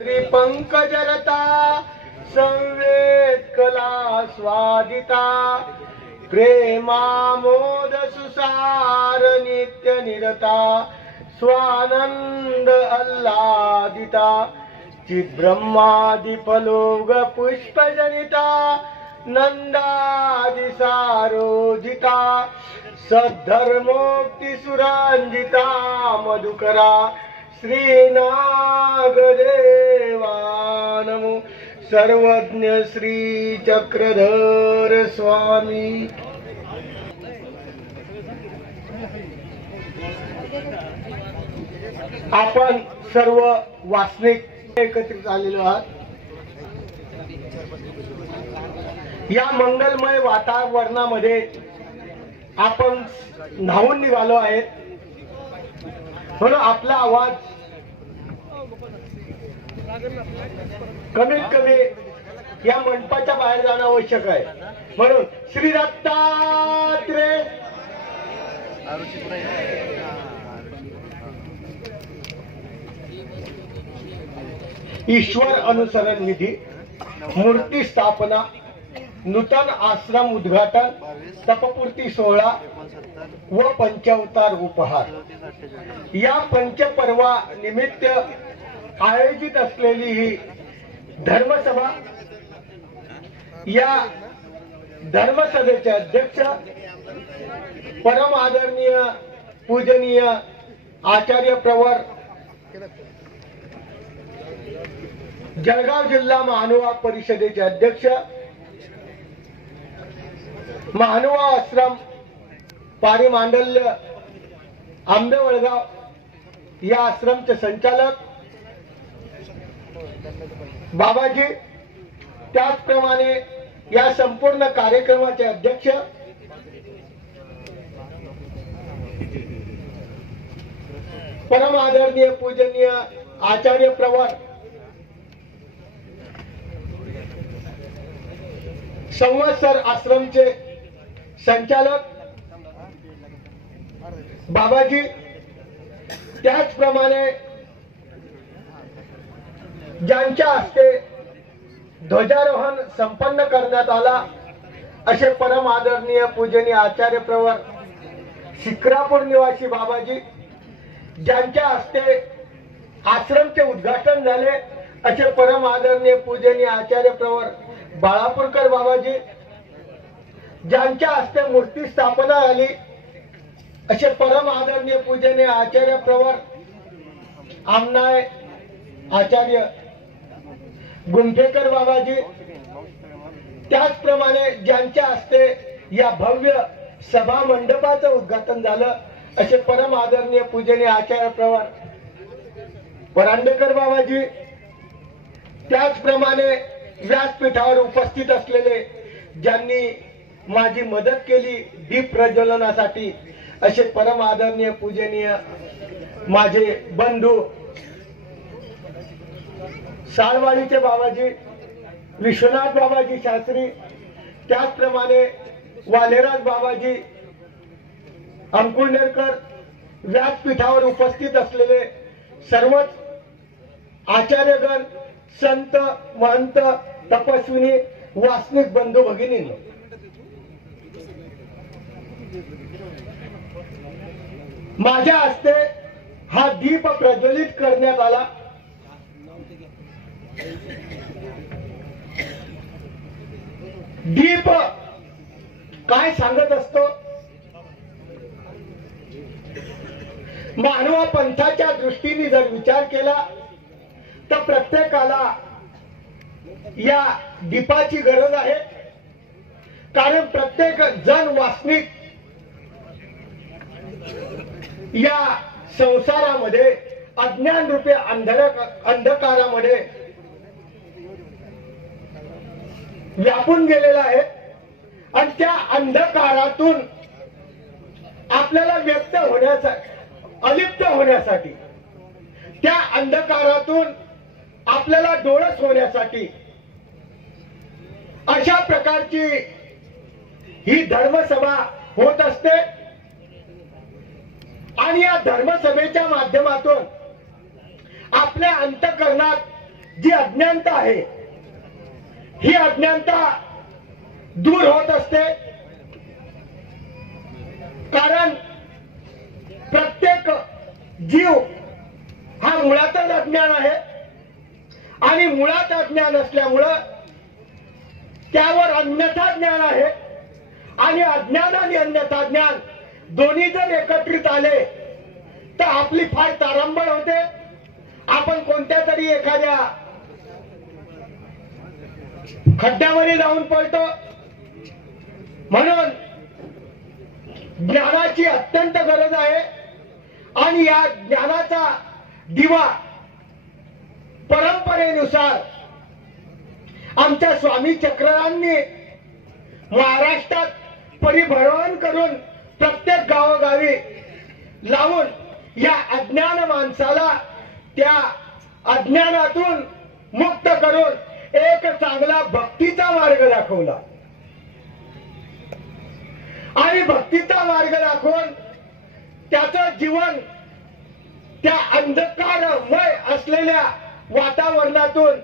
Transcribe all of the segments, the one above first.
पंकजलता संवेद कला स्वादिता प्रेमामोद सुसार नित्य निरता स्वानंद आल्हादिता चिद्ब्रह्मादि फलोग पुष्पजनिता नंदादि सारोजिता सद्धर्मोक्ति सुरंजिता मधुकरा श्रीनागदेवा नमो सर्वज्ञ श्री चक्रधर स्वामी। आपण सर्व वासनिक एकत्रित आलेलो आहात। या मंगलमय वातावरणामध्ये आपण न्हावून निघालो आहेत, म्हणून आपला आवाज कमीत कमी या मंडपाच्या बाहेर जाणं आवश्यक आहे। म्हणून श्री दत्तात्रेय ईश्वर अनुसरण विधी, मूर्ती स्थापना, नूतन आश्रम उद्घाटन, तपपूर्ती सोहळा व पंचावतार उपहार या पंचपर्वा निमित्त आयोजित असलेली ही धर्मसभा, या धर्मसभेचे अध्यक्ष परम आदरणीय पूजनीय आचार्य प्रवर जळगाव जिल्हा महानुभाव परिषदेचे अध्यक्ष, महानुभाव आश्रम पारिमांडल्य आंबेवळगाव या आश्रमचे संचालक बाबाजी, त्याचप्रमाणे या संपूर्ण कार्यक्रमाचे अध्यक्ष परम आदरणीय पूजनीय आचार्य प्रवर संवत्सर आश्रमचे संचालक बाबाजी, त्याचप्रमाणे ज्यांच्या हस्ते ध्वजारोहण संपन्न करण्यात आला असे परम आदरणीय पूजनीय आचार्य प्रवर शिक्रापूर निवासी बाबाजी, ज्यांच्या हस्ते आश्रमचे उद्घाटन झाले असे परम आदरणीय पूजनीय आचार्य प्रवर बाळापूरकर बाबाजी, ज्यांच्या हस्ते मूर्ती स्थापना झाली असे परम आदरणीय पूजनीय आचार्य प्रवर आमनाय आचार्य गुंफेकर बाबाजी, त्याचप्रमाणे ज्यांच्या हस्ते या भव्य सभा मंडपाचं उद्घाटन झालं असे परम आदरणीय पूजनीय आचार्य प्रवर परांडेकर बाबाजी, त्याचप्रमाणे व्यासपीठावर उपस्थित असलेले ज्यांनी माझी मदत केली दीप प्रज्वलनासाठी असे परम आदरणीय पूजनीय माझे बंधू साळवाडीचे बाबाजी विश्वनाथ बाबाजी शास्त्री, त्याचप्रमाणे वालेराज बाबाजी अंकुळनेरकर, व्यासपीठावर उपस्थित असलेले सर्वच आचार्यगण, संत महंत तपस्विनी वासनिक बंधू भगिनींनो, माझ्या हस्ते हा दीप प्रज्वलित करण्यात आला। दीप काय सांगत असतो? मानवा पंथाच्या दृष्टीने जर विचार केला तर प्रत्येकाला या दीपाची गरज आहे, कारण प्रत्येक जण वासनिक या संसारामध्ये अज्ञान रूपी अंधकारामध्ये व्यापून गेलेला आहे आणि त्या अंधकारातून आपल्याला व्यक्त होण्यासाठी, अलिप्त होण्यासाठी, त्या अंधकारातून आपल्याला डोळस होण्यासाठी अशा प्रकारची ही धर्मसभा होत असते आणि या धर्मसभेच्या माध्यमातून आपल्या अंतःकरणात जी अज्ञानता आहे ही अज्ञानता दूर होत असते. कारण प्रत्येक जीव हा मुळातच अज्ञान आहे आणि मुळात अज्ञान असल्यामुळं त्यावर अन्यथा ज्ञान आहे आणि अज्ञान आणि अन्यथा ज्ञान दोन्ही जर एकत्रित आले तर आपली फार तारंबळ होते. आपण कोणत्या तरी एखाद्या खड्ड्यामध्ये जाऊन पडतो. म्हणून ज्ञानाची अत्यंत गरज आहे आणि या ज्ञानाचा दिवा परंपरेनुसार आमच्या स्वामी चक्ररांनी महाराष्ट्रात परिभ्रमण करून प्रत्येक गावोगावी लावून या अज्ञान माणसाला त्या अज्ञानातून मुक्त करून एक चांगला भक्तीचा मार्ग दाखवला आणि भक्तीचा मार्ग दाखवून त्याचं जीवन त्या अंधकारमय असलेल्या वातावरणातून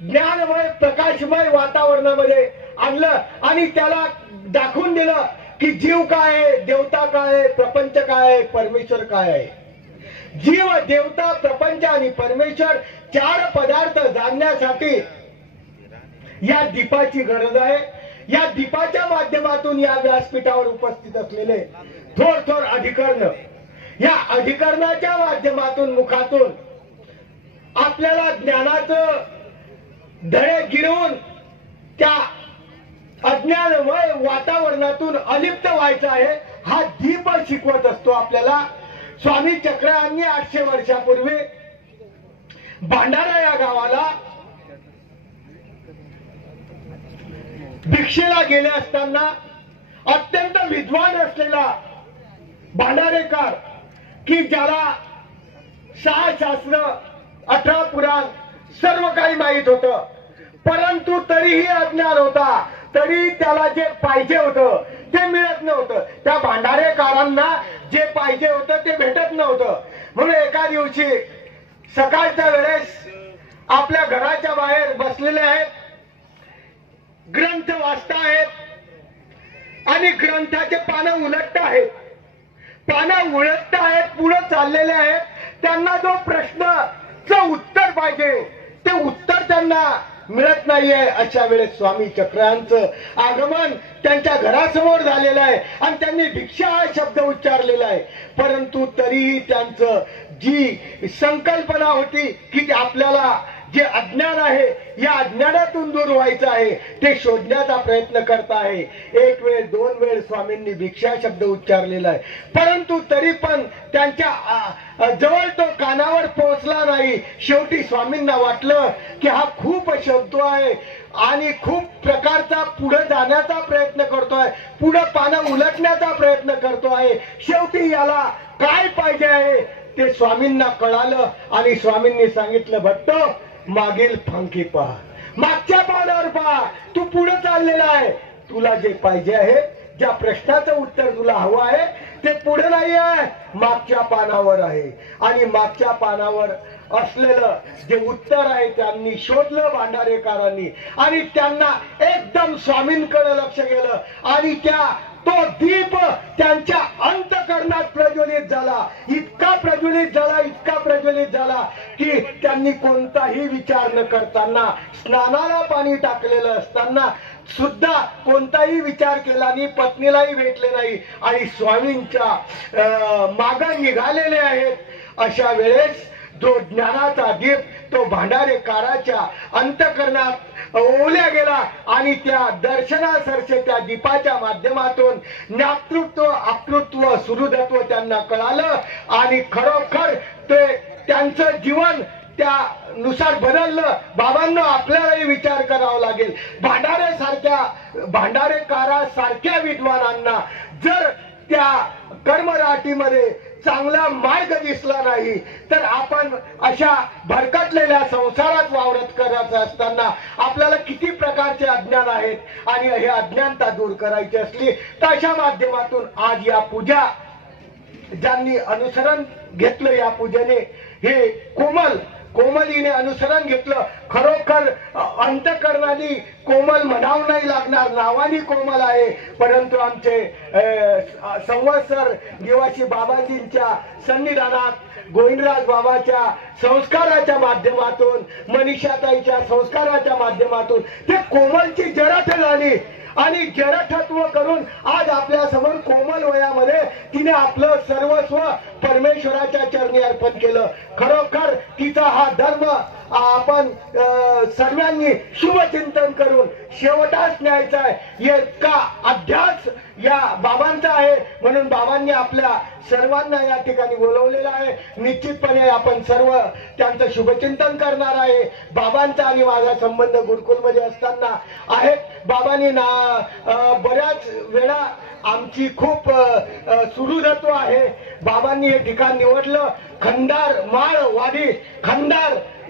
ज्ञानमय प्रकाशमय वातावरणामध्ये आणलं आणि त्याला दाखवून दिलं की जीव काय आहे, देवता काय आहे, प्रपंच काय आहे, परमेश्वर काय आहे. जीव, देवता, प्रपंच आणि परमेश्वर चार पदार्थ जाणण्यासाठी या दीपाची गरज आहे. या दीपाच्या माध्यमातून या व्यासपीठावर उपस्थित असलेले थोर अधिकरण या अधिकरणाच्या माध्यमातून मुखातून आपल्याला ज्ञानाचं धडे गिरवून त्या अज्ञानमय वातावरणातून अलिप्त व्हायचं आहे. हा दीप शिकवत असतो आपल्याला. स्वामी चक्रांनी 800 वर्षापूर्वी भांडारा या गावाला भिक्षेला गेले असताना अत्यंत विद्वान असलेला भांडारेकर की ज्याला 6 शास्त्र 18 पुराण सर्व काही माहित होतं, परंतु तरीही अज्ञान होता. तरी त्याला जे पाहिजे होतं ते मिळत नव्हतं. त्या भांडारेकरांना जे पाहिजे होतं ते भेटत नव्हतं. म्हणून एका दिवशी सकाळच्या वेळेस आपल्या घराच्या बाहेर बसलेले आहेत, ग्रंथ वाचता आहेत आणि ग्रंथाचे पानं उलटत आहेत. पानं उलटत आहेत, पुढे चाललेले आहेत. त्यांना जो प्रश्नाचं उत्तर पाहिजे ते उत्तर त्यांना मिळत नाहीये. अशा वेळेस स्वामी चक्रांचं आगमन त्यांच्या घरासमोर झालेलं आहे आणि त्यांनी भिक्षा हा शब्द उच्चारलेला आहे. परंतु तरीही त्यांचं जी संकल्पना होती की आपल्याला जे अज्ञान आहे या अज्ञानातून दूर व्हायचं आहे ते शोधण्याचा प्रयत्न करत आहे. एक वेळ 2 वेळ स्वामींनी भिक्षा शब्द उच्चारलेला आहे, परंतु तरी पण त्यांच्या जवळ तो कानावर पोहोचला नाही. शेवटी स्वामींना वाटलं की हा खूप शब्द आहे आणि खूप प्रकारचा पुढे जाण्याचा प्रयत्न करतोय, पुढे पानं उलटण्याचा प्रयत्न करतोय. शेवटी याला काय पाहिजे आहे ते स्वामींना कळालं आणि स्वामींनी सांगितलं, भट्ट मागील फांकी पहा, मागच्या पानावर पहा. तू पुढे चाललेला आहे, तुला जे पाहिजे आहे, ज्या प्रश्नाचं उत्तर तुला हवं आहे ते पुढे नाही आहे, मागच्या पानावर आहे. आणि मागच्या पानावर असलेलं जे उत्तर आहे त्यांनी शोधलं भांडारेकरांनी आणि त्यांना एकदम स्वामींकडे लक्ष गेलं आणि तो दीप त्यांच्या अंतःकरणात प्रज्वलित झाला. इतका प्रज्वलित झाला, इतका प्रज्वलित झाला की त्यांनी कोणताही विचार न करताना, स्नानाला पाणी टाकलेलं असताना सुद्धा कोणताही विचार केला नाही, पत्नीलाही भेटले नाही आणि स्वामींच्या मागे निघालेले आहेत. अशा वेळेस जो ज्ञानाचा दीप तो भांडारेकराच्या अंतःकरणात ओवल्या गेला आणि त्या दर्शनासरसे त्या दीपाच्या माध्यमातून ज्ञातृत्व, आकृत्व, सुहृदत्व त्यांना कळालं आणि खरोखर ते त्यांचं जीवन त्यानुसार बदललं. बाबांनो, आपल्यालाही विचार करावा लागेल. भांडारेकरासारख्या विद्वानांना जर त्या कर्मराटीमध्ये चांगला मार्ग दिसला नाही तर आपण अशा भरकटलेल्या संसारात वावरत करत असताना आपल्याला किती प्रकारचे अज्ञान आहेत आणि हे अज्ञानता दूर करायची असली तर अशा माध्यमातून आज या पूजा ज्यांनी अनुसरण घेतलं या पूजेने हे कोमल कोमलीने अनुसरण घेतलं. खरोखर अंतकरणाने कोमल म्हणावं नाही लागणार, नावानी कोमल आहे, परंतु आमचे संवत्सर निवासी बाबाजींच्या सन्निधानात गोविंदराज बाबाच्या संस्काराच्या माध्यमातून, मनीषाताईच्या संस्काराच्या माध्यमातून ते कोमलची जरठ झाली आणि जरठत्व करून आज आपल्या समोर कोमल वयामध्ये तिने आपलं सर्वस्व परमेश्वराच्या चरणी अर्पण केलं. खरोखर तिचा हा धर्म आपण सर्वांनी शुभचिंतन करून शेवटास न्यायचा आहे. इतका अध्यास या बाबांचा आहे, म्हणून बाबांनी आपल्या सर्वांना या ठिकाणी बोलवलेलं आहे. निश्चितपणे आपण सर्व त्यांचं शुभचिंतन करणार आहे. बाबांचा आणि माझा संबंध गुरुकुलमध्ये असताना आहे. बाबांनी बऱ्याच वेळा आमची खूप सुहृदत्व आहे. बाबांनी हे ठिकाण निवडलं, खंडार माळवाडी.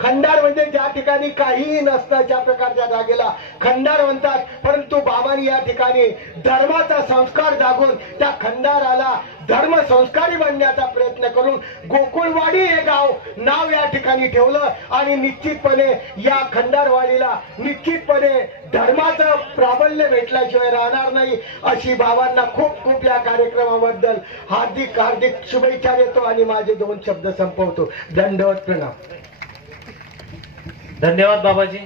खंडार म्हणजे ज्या ठिकाणी काहीही नसतं त्या प्रकारच्या जागेला खंडार म्हणतात. परंतु बाबांनी या ठिकाणी धर्माचा संस्कार जागून त्या खंडाराला धर्म संस्कारी बनण्याचा प्रयत्न करून गोकुळवाडी हे नाव या ठिकाणी ठेवलं आणि निश्चितपणे या खंडारवाडीला निश्चितपणे धर्माचं प्राबल्य भेटल्याशिवाय राहणार नाही. अशी बाबांना खूप खूप या कार्यक्रमाबद्दल हार्दिक हार्दिक शुभेच्छा देतो आणि माझे 2 शब्द संपवतो. दंडवत प्रणाम. धन्यवाद बाबाजी.